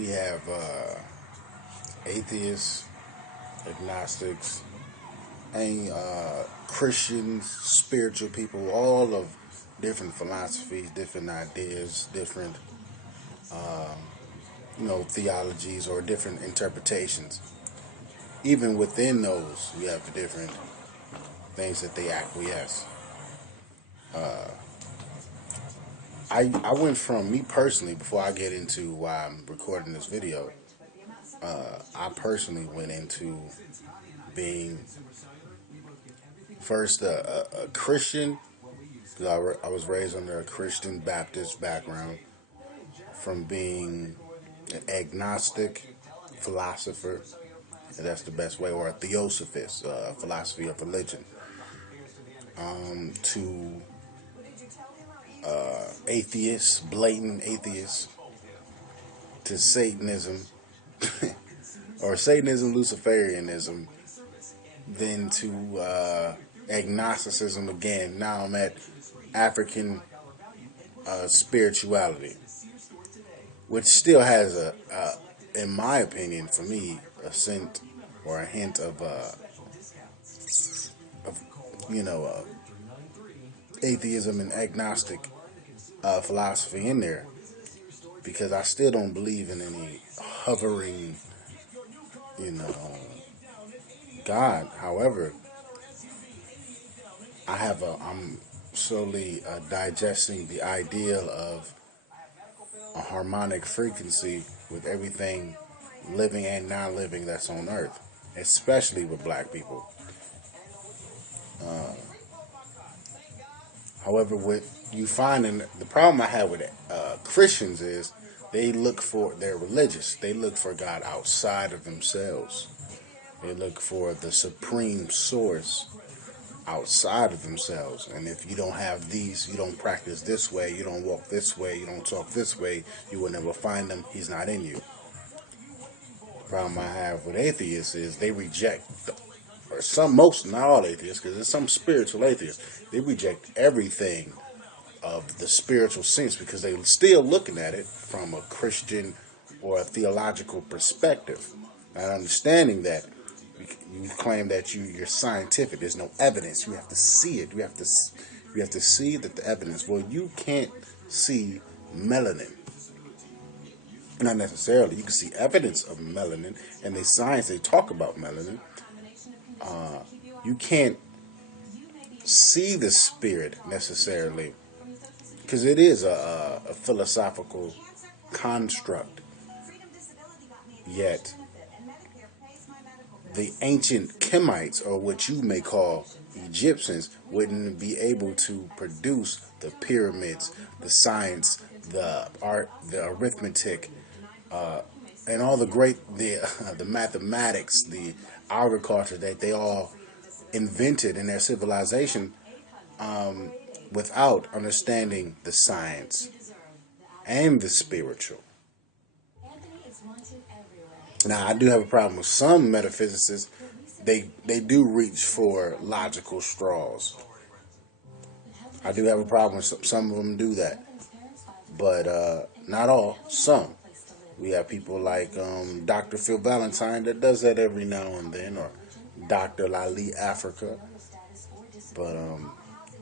we have atheists, agnostics, and Christians, spiritual people, all of different philosophies, different ideas, different theologies or different interpretations. Even within those, we have different things that they acquiesce. I went from me personally, before I get into why I'm recording this video, I personally went into being first a Christian, because I was raised under a Christian Baptist background, from being an agnostic philosopher, and that's the best way, or a theosophist, philosophy of religion, to atheist, blatant atheist, to Satanism, or Satanism, Luciferianism, then to agnosticism again. Now I'm at African spirituality, which still has in my opinion, for me, a scent or a hint of atheism and agnostic philosophy in there, because I still don't believe in any hovering, God. However, I'm slowly digesting the ideal of a harmonic frequency with everything living and non-living that's on Earth, especially with black people. However, what you find, in the problem I have with Christians is they're religious. They look for God outside of themselves. They look for the supreme source outside of themselves. And if you don't have these, you don't practice this way, you don't walk this way, you don't talk this way, you will never find him. He's not in you. The problem I have with atheists is they reject, or most, not all atheists, because there's some spiritual atheists, they reject everything of the spiritual sense because they're still looking at it from a Christian or a theological perspective. Not understanding that you claim that you're scientific. There's no evidence. You have to see it. You have to see that the evidence. Well, you can't see melanin. Not necessarily. You can see evidence of melanin, and they talk about melanin. You can't see the spirit necessarily, because it is a philosophical construct. Yet, the ancient Kemites, or what you may call Egyptians, wouldn't be able to produce the pyramids, the science, the art, the arithmetic, and all the mathematics, the agriculture that they all invented in their civilization, without understanding the science and the spiritual. Now, I do have a problem with some metaphysicists. They do reach for logical straws. I do have a problem with some of them do that, but not all. Some. We have people like Dr. Phil Valentine that does that every now and then, or Dr. Lali Africa, but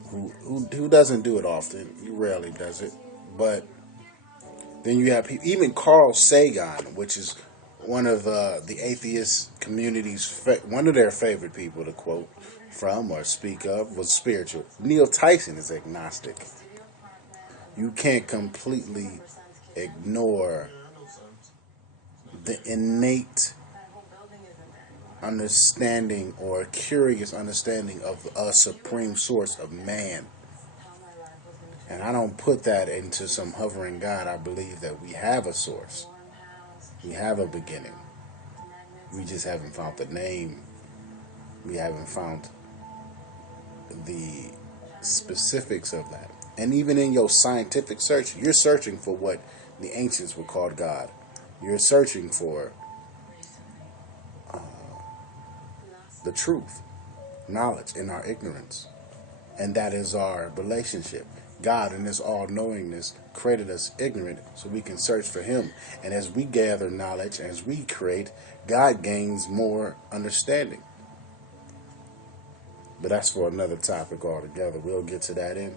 who doesn't do it often. He rarely does it. But then you have people, even Carl Sagan, which is one of the atheist community's one of their favorite people to quote from or speak of, was spiritual. Neil Tyson is agnostic. You can't completely ignore the innate understanding or curious understanding of a supreme source of man. And I don't put that into some hovering God. I believe that we have a source. We have a beginning. We just haven't found the name. We haven't found the specifics of that. And even in your scientific search, you're searching for what the ancients would call God. You're searching for the truth, knowledge in our ignorance. And that is our relationship. God, in His all-knowingness, created us ignorant so we can search for Him. And as we gather knowledge, as we create, God gains more understanding. But that's for another topic altogether. We'll get to that in.